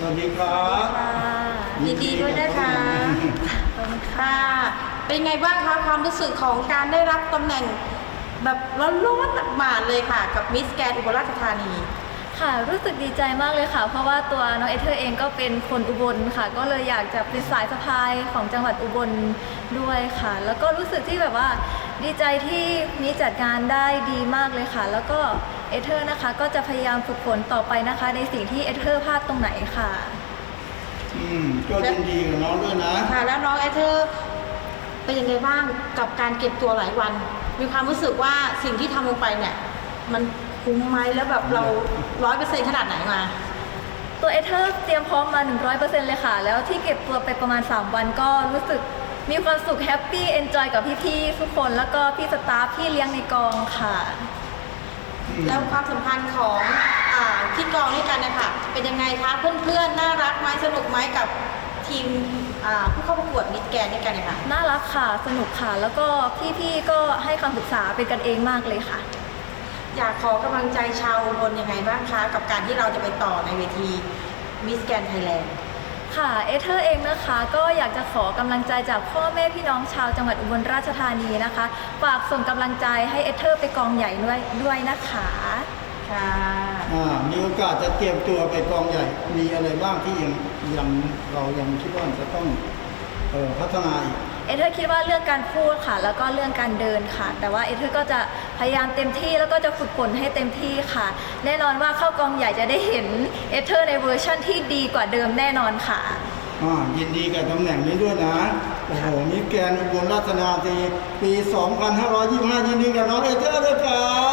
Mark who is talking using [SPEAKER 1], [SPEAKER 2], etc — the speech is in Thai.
[SPEAKER 1] วัสดีครับ
[SPEAKER 2] ยินดีด้วยนะคะขอบคุณค่ะเป็นไงบ้างคะความรู้สึกของการได้รับตำแหน่งแบบร้อนๆหมาดๆเลยค่ะกับมิสแกรนด์อุบลราชธานี
[SPEAKER 3] ค่ะรู้สึกดีใจมากเลยค่ะเพราะว่าตัวน้องเอเธอร์เองก็เป็นคนอุบลค่ะก็เลยอยากจะเป็นสายสะพายของจังหวัดอุบลด้วยค่ะแล้วก็รู้สึกที่แบบว่าดีใจที่มีจัดงานได้ดีมากเลยค่ะแล้วก็เอเธอร์นะคะก็จะพยายามฝึกฝนต่อไปนะคะในสิ่งที่เอเธอร์พลาดตรงไหนค่ะ
[SPEAKER 1] ก็ยินดีกับน้องด้วยนะ
[SPEAKER 2] ค่ะแล้วน้องเอเธอร์เป็นยังไงบ้างกับการเก็บตัวหลายวันมีความรู้สึกว่าสิ่งที่ทำลงไปเนี่ยมันคุ้มไหมแล้วแบบเรา100%ขนาดไหนมา
[SPEAKER 3] ตัวเอเธอร์เตรียมพร้อมมา 100% เลยค่ะแล้วที่เก็บตัวไปประมาณ3วันก็รู้สึกมีความสุขแฮปปี้เอนจอยกับพี่ๆทุกคนแล้วก็พี่สตาฟพี่เลี้ยงในกองค่ะ
[SPEAKER 2] แล้วความสัมพันธ์ของที่กองด้วยกันนะคะเป็นยังไงคะเพื่อนๆน่ารักไหมสนุกไหมกับทีมผู้เข้าประกวดมิสแกรนด์ด้วยกันนะคะ
[SPEAKER 3] น่ารักค่ะสนุกค่ะแล้วก็พี่ๆก็ให้คำปรึกษาเป็นกันเองมากเลยค่ะ
[SPEAKER 2] อยากขอกำลังใจชาวอุบลยังไงบ้างคะกับการที่เราจะไปต่อในเวทีมิสแกรนด์ไทยแลนด์
[SPEAKER 3] ค่ะเอเธอร์เองนะคะก็อยากจะขอกำลังใจจากพ่อแม่พี่น้องชาวจังหวัดอุบลราชธานีนะคะฝากส่งกำลังใจให้เอเธอร์ไปกองใหญ่ด้วยนะคะ
[SPEAKER 2] ค่ะ
[SPEAKER 1] มีโอกาสจะเตรียมตัวไปกองใหญ่มีอะไรบ้างที่เรายังคิดว่าจะต้องพัฒนาอีก
[SPEAKER 3] เอเธอร์คิดว่าเรื่องการพูดค่ะแล้วก็เรื่องการเดินค่ะแต่ว่าเอเธอร์ก็จะพยายามเต็มที่แล้วก็จะฝึกฝนให้เต็มที่ค่ะแน่นอนว่าเข้ากองใหญ่จะได้เห็นเอเธอร์ในเวอร์ชั่นที่ดีกว่าเดิมแน่นอนค่ะ
[SPEAKER 1] ยินดีกับตำแหน่งนี้ด้วยนะโอ้โหมิสแกรนด์อุบลราชธานีปี 2525 ยินดีกับน้องเอเธอร์ด้วยครับ